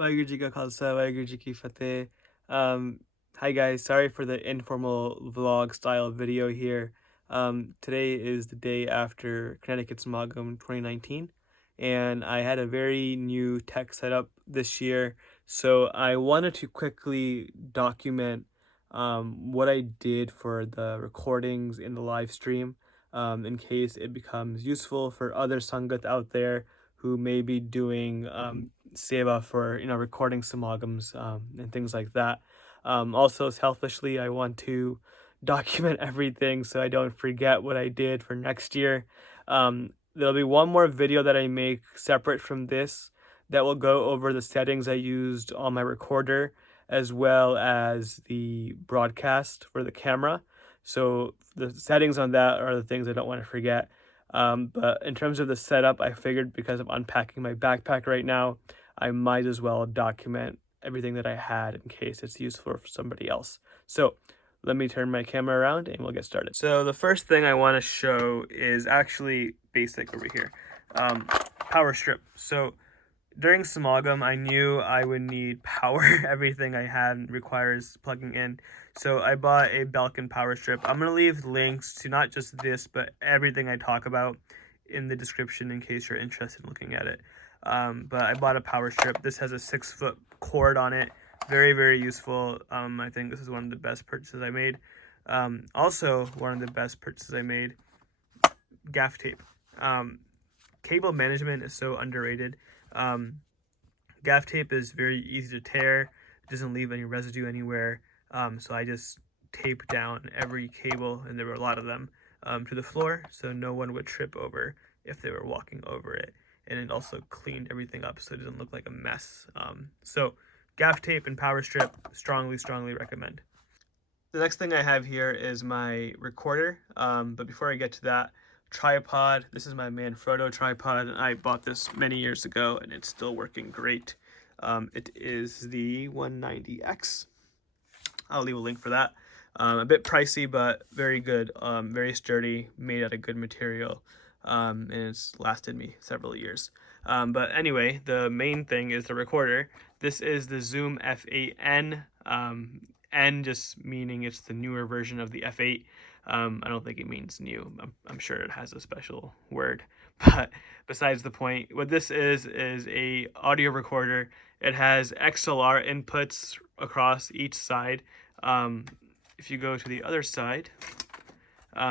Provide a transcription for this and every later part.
Waheguru Ji Ka Khalsa, Waheguru Ji Ki Fateh. Hi guys, sorry for the informal vlog style video here. Today is the day after Connecticut's SAMAAGAM 2019, and I had a very new tech setup this year, so I wanted to quickly document what I did for the recordings in the live stream, in case it becomes useful for other Sangat out there who may be doing seva for recording samagams and things like that. Also, selfishly, I want to document everything so I don't forget what I did for next year. There'll be one more video that I make separate from this that will go over the settings I used on my recorder as well as the broadcast for the camera. So the settings on that are the things I don't want to forget. But in terms of the setup, I figured because I'm unpacking my backpack right now, I might as well document everything that I had in case it's useful for somebody else. So let me turn my camera around and we'll get started. So the first thing I want to show is actually basic over here. Power strip. So during SAMAAGAM, I knew I would need power. Everything I had requires plugging in. So I bought a Belkin power strip. I'm going to leave links to not just this, but everything I talk about in the description in case you're interested in looking at it. But I bought a power strip. This has a 6-foot cord on it. Very, very useful. I think this is one of the best purchases I made. Also, one of the best purchases I made, Gaffer Tape. Cable management is so underrated. Gaff tape is very easy to tear. It doesn't leave any residue anywhere. So I just taped down every cable, and there were a lot of them, to the floor so no one would trip over if they were walking over it. And it also cleaned everything up so it doesn't look like a mess. So gaff tape and power strip, strongly recommend. The next thing I have here is my recorder. But before I get to that, tripod. This is my Manfrotto tripod, and I bought this many years ago and it's still working great. It is the 190X. I'll leave a link for that. A bit pricey, but very good, very sturdy, made out of good material, and it's lasted me several years. But anyway, the main thing is the recorder. This is the Zoom F8N, N just meaning it's the newer version of the F8. I don't think it means new. I'm sure it has a special word, but besides the point, what this is a audio recorder. It has XLR inputs across each side. If you go to the other side,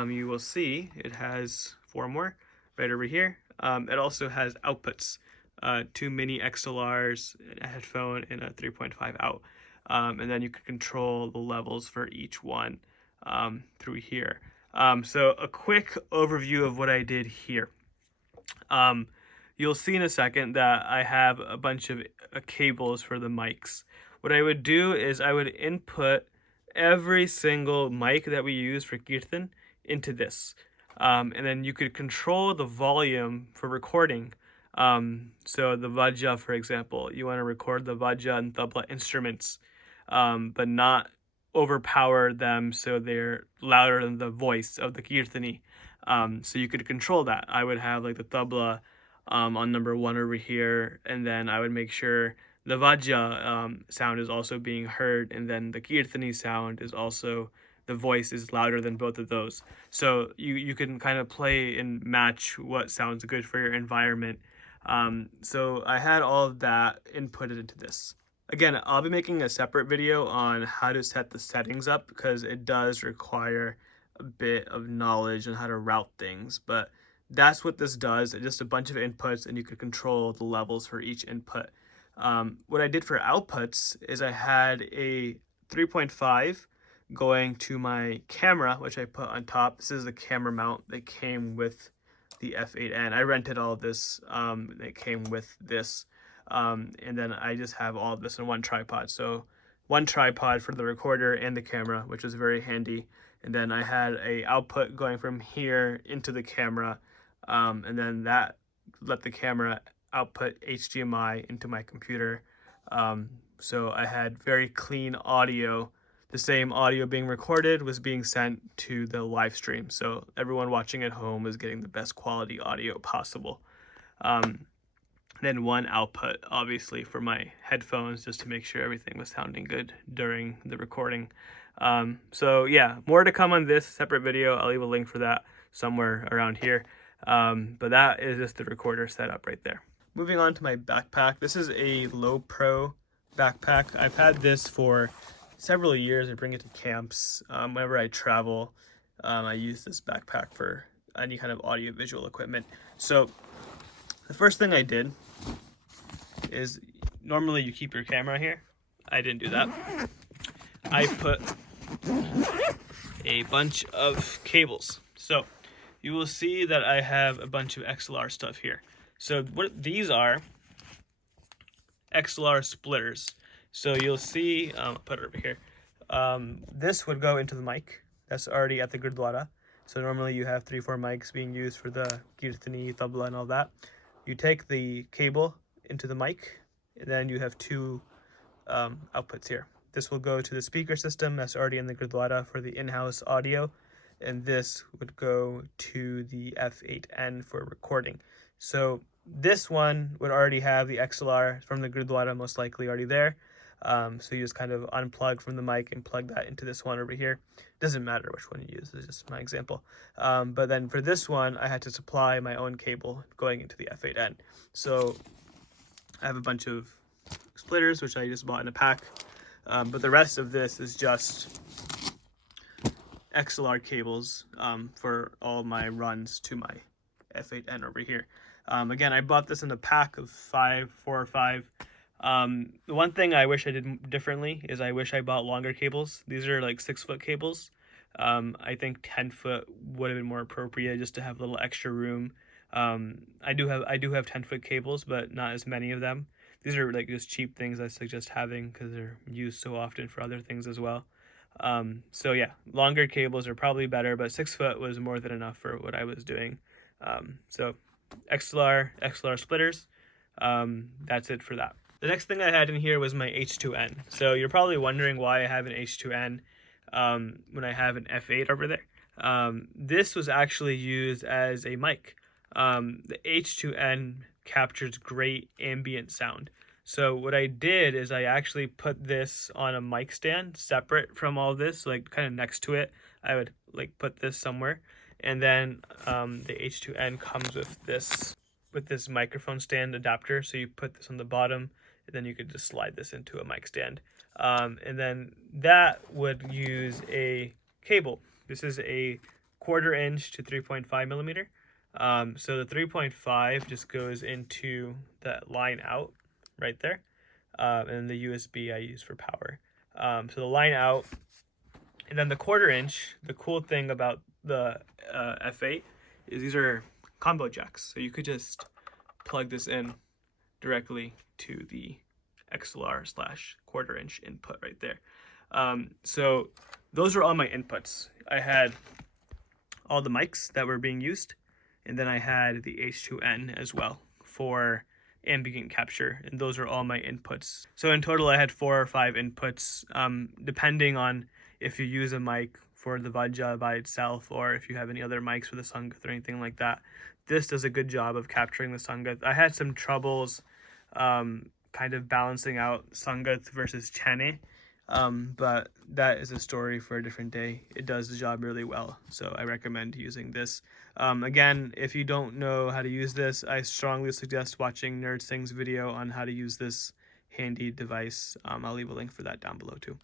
you will see it has 4 more right over here. It also has outputs, 2 mini XLRs, a headphone, and a 3.5 out. And then you can control the levels for each one through here. So a quick overview of what I did here. You'll see in a second that I have a bunch of cables for the mics. What I would do is I would input every single mic that we use for Kirtan into this. And then you could control the volume for recording. So the Vajja, for example, you want to record the Vajja and tabla instruments, but not overpower them so they're louder than the voice of the Kirtani. So you could control that. I would have like the tabla on number 1 over here, and then I would make sure the Vajja sound is also being heard, and then the Kirtani sound is also, the voice is louder than both of those. So you can kind of play and match what sounds good for your environment. So I had all of that inputted into this. Again, I'll be making a separate video on how to set the settings up because it does require a bit of knowledge on how to route things, but that's what this does. It's just a bunch of inputs and you can control the levels for each input. What I did for outputs is I had a 3.5 going to my camera, which I put on top. This is the camera mount that came with the F8N. I rented all of this. It came with this. And then I just have all of this in one tripod. So one tripod for the recorder and the camera, which was very handy. And then I had a output going from here into the camera. And then that let the camera output HDMI into my computer. So I had very clean audio. The same audio being recorded was being sent to the live stream. So everyone watching at home is getting the best quality audio possible. then one output, obviously, for my headphones, just to make sure everything was sounding good during the recording. So yeah, more to come on this separate video. I'll leave a link for that somewhere around here. But that is just the recorder setup right there. Moving on to my backpack. This is a Lowepro Backpack. I've had this for several years. I bring it to camps. Whenever I travel, I use this backpack for any kind of audio-visual equipment. So the first thing I did is, normally you keep your camera here. I didn't do that. I put a bunch of cables. So you will see that I have a bunch of XLR stuff here. So what these are, XLR splitters. So you'll see, I'll put it over here. This would go into the mic that's already at the Gurdwara. So normally you have 3-4 mics being used for the kirtani, tabla, and all that. You take the cable into the mic, and then you have 2 outputs here. This will go to the speaker system that's already in the Gurdwara for the in-house audio, and this would go to the F8N for recording. So this one would already have the XLR from the Gurdwara most likely already there. So you just kind of unplug from the mic and plug that into this one over here. Doesn't matter which one you use, this is just my example. But then for this one, I had to supply my own cable going into the F8N. So I have a bunch of splitters, which I just bought in a pack. But the rest of this is just XLR cables for all my runs to my F8N over here. Again, I bought this in a pack of 4 or 5. The one thing I wish I did differently is I wish I bought longer cables. These are like 6-foot cables. I think 10-foot would have been more appropriate just to have a little extra room. I do have 10-foot cables, but not as many of them. These are like just cheap things I suggest having because they're used so often for other things as well. So yeah, longer cables are probably better, but 6-foot was more than enough for what I was doing. So XLR splitters, that's it for that. The next thing I had in here was my H2N. So you're probably wondering why I have an H2N when I have an F8 over there. This was actually used as a mic. The H2N captures great ambient sound. So what I did is I actually put this on a mic stand separate from all this, like kind of next to it. I would like put this somewhere. And then the H2N comes with this microphone stand adapter. So you put this on the bottom, and then you could just slide this into a mic stand. And then that would use a cable. This is a 1/4 inch to 3.5 millimeter. So the 3.5 just goes into that line out right there. And the USB I use for power. So the line out, and then the 1/4 inch, the cool thing about the F8 is these are combo jacks. So you could just plug this in directly to the XLR / 1/4 inch input right there. So those are all my inputs. I had all the mics that were being used, and then I had the H2N as well for ambient capture, and those are all my inputs. So in total I had 4 or 5 inputs, depending on if you use a mic for the Vajja by itself or if you have any other mics for the Sangat or anything like that. This does a good job of capturing the Sangat. I had some troubles kind of balancing out Sangat versus Chane, but that is a story for a different day. It does the job really well, so I recommend using this. Again, if you don't know how to use this, I strongly suggest watching Nerd Singh's video on how to use this handy device. I'll leave a link for that down below too.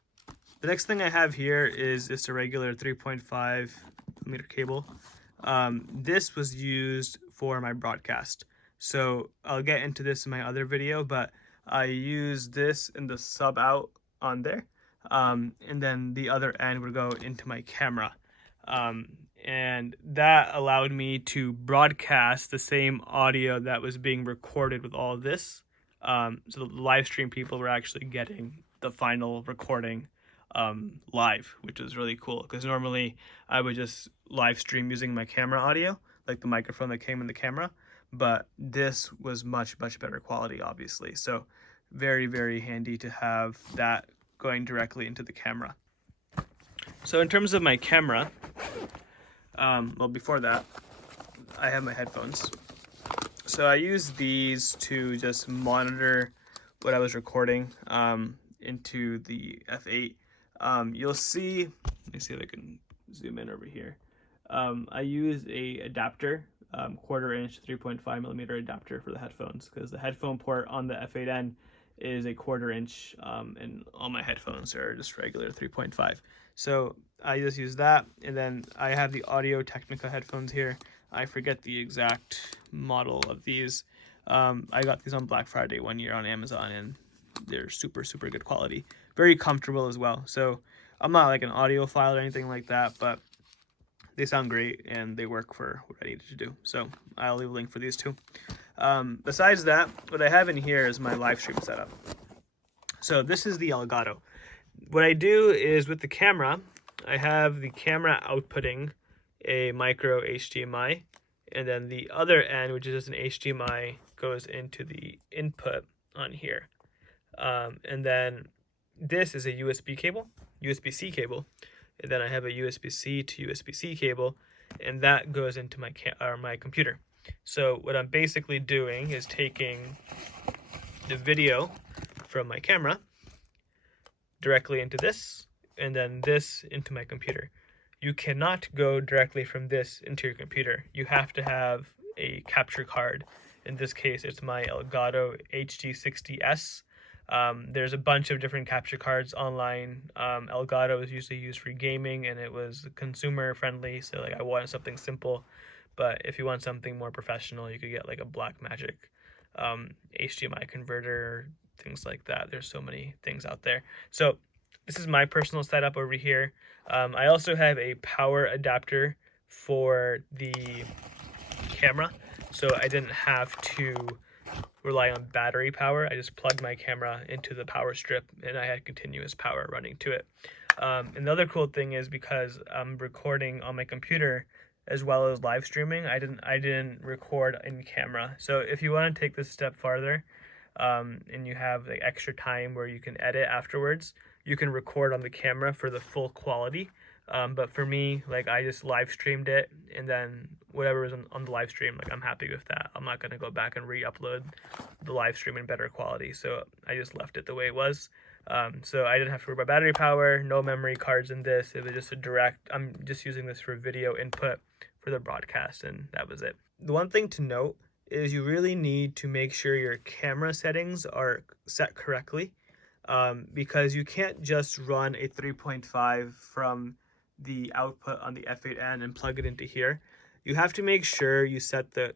The next thing I have here is just a regular 3.5 millimeter cable. This was used for my broadcast. So I'll get into this in my other video, but I use this in the sub out on there. And then the other end would go into my camera. And that allowed me to broadcast the same audio that was being recorded with all of this. So the live stream people were actually getting the final recording live, which was really cool, because normally I would just live stream using my camera audio, like the microphone that came in the camera, but this was much better quality, obviously. So very, very handy to have that going directly into the camera. So in terms of my camera, well, before that, I have my headphones. So I use these to just monitor what I was recording into the F8. You'll see, let me see if I can zoom in over here. I use a adapter, 1/4 inch 3.5 millimeter adapter for the headphones, because the headphone port on the F8N is a 1/4 inch, and all my headphones are just regular 3.5. So I just use that, and then I have the Audio-Technica headphones here. I forget the exact model of these. I got these on Black Friday one year on Amazon, and they're super good quality, very comfortable as well. So I'm not like an audiophile or anything like that, but they sound great and they work for what I needed to do. So I'll leave a link for these too. Besides that, what I have in here is my live stream setup. So this is the Elgato. What I do is with the camera, I have the camera outputting a micro HDMI, and then the other end, which is just an HDMI, goes into the input on here. And then this is a USB cable, USB-C cable, and then I have a USB-C to USB-C cable, and that goes into my my computer. So what I'm basically doing is taking the video from my camera directly into this, and then this into my computer. You cannot go directly from this into your computer. You have to have a capture card. In this case, it's my Elgato HD60S. There's a bunch of different capture cards online. Elgato is usually used for gaming, and it was consumer friendly, so like I wanted something simple. But if you want something more professional, you could get like a Blackmagic HDMI converter, things like that. There's so many things out there. So this is my personal setup over here. I also have a power adapter for the camera, so I didn't have to rely on battery power. I just plugged my camera into the power strip, and I had continuous power running to it. And the other cool thing is, because I'm recording on my computer as well as live streaming, I didn't record in camera. So if you want to take this step farther, and you have the extra time where you can edit afterwards, you can record on the camera for the full quality. But for me, like, I just live streamed it, and then whatever was on the live stream, like, I'm happy with that. I'm not going to go back and re-upload the live stream in better quality, so I just left it the way it was. So I didn't have to worry about battery power, no memory cards in this. It was just a direct, I'm just using this for video input for the broadcast, and that was it. The one thing to note is you really need to make sure your camera settings are set correctly, because you can't just run a 3.5 from the output on the F8N and plug it into here. You have to make sure you set the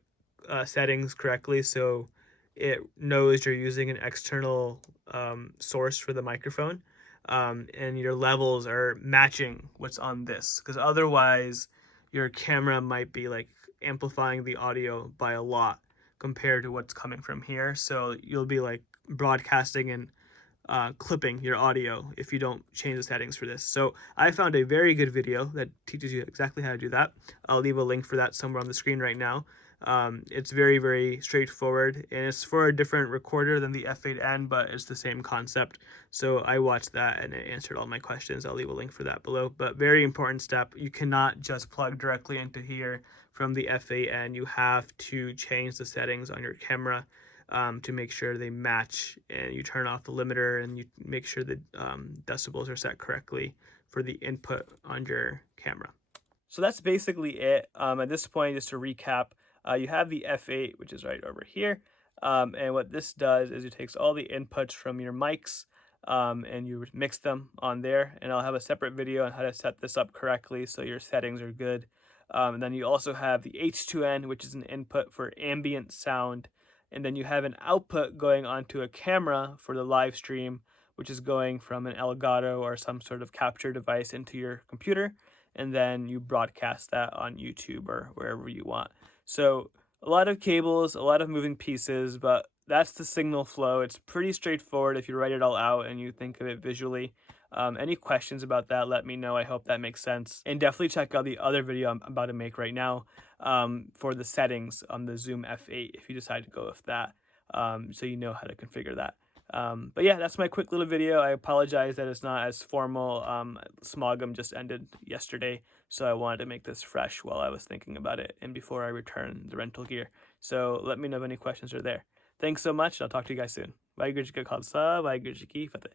settings correctly, so it knows you're using an external source for the microphone, and your levels are matching what's on this, because otherwise your camera might be like amplifying the audio by a lot compared to what's coming from here. So you'll be like broadcasting and clipping your audio if you don't change the settings for this. So I found a very good video that teaches you exactly how to do that. I'll leave a link for that somewhere on the screen right now. It's very straightforward, and it's for a different recorder than the F8N, but it's the same concept. So I watched that and it answered all my questions. I'll leave a link for that below. But very important step, you cannot just plug directly into here from the F8N. You have to change the settings on your camera to make sure they match, and you turn off the limiter, and you make sure that decibels are set correctly for the input on your camera. So that's basically it. At this point, just to recap, you have the F8, which is right over here, and what this does is it takes all the inputs from your mics and you mix them on there, and I'll have a separate video on how to set this up correctly so your settings are good. And then you also have the H2N, which is an input for ambient sound, and then you have an output going onto a camera for the live stream, which is going from an Elgato or some sort of capture device into your computer, and then you broadcast that on YouTube or wherever you want. So a lot of cables, a lot of moving pieces, but that's the signal flow. It's pretty straightforward if you write it all out and you think of it visually. Any questions about that, let me know. I hope that makes sense. And definitely check out the other video I'm about to make right now for the settings on the Zoom F8 if you decide to go with that, so you know how to configure that. But yeah, that's my quick little video. I apologize that it's not as formal. SAMAAGAM just ended yesterday, so I wanted to make this fresh while I was thinking about it and before I return the rental gear. So let me know if any questions are there. Thanks so much. I'll talk to you guys soon. Vaheguru Ji Ka Khalsa, Vaheguru Ji Ki Fateh.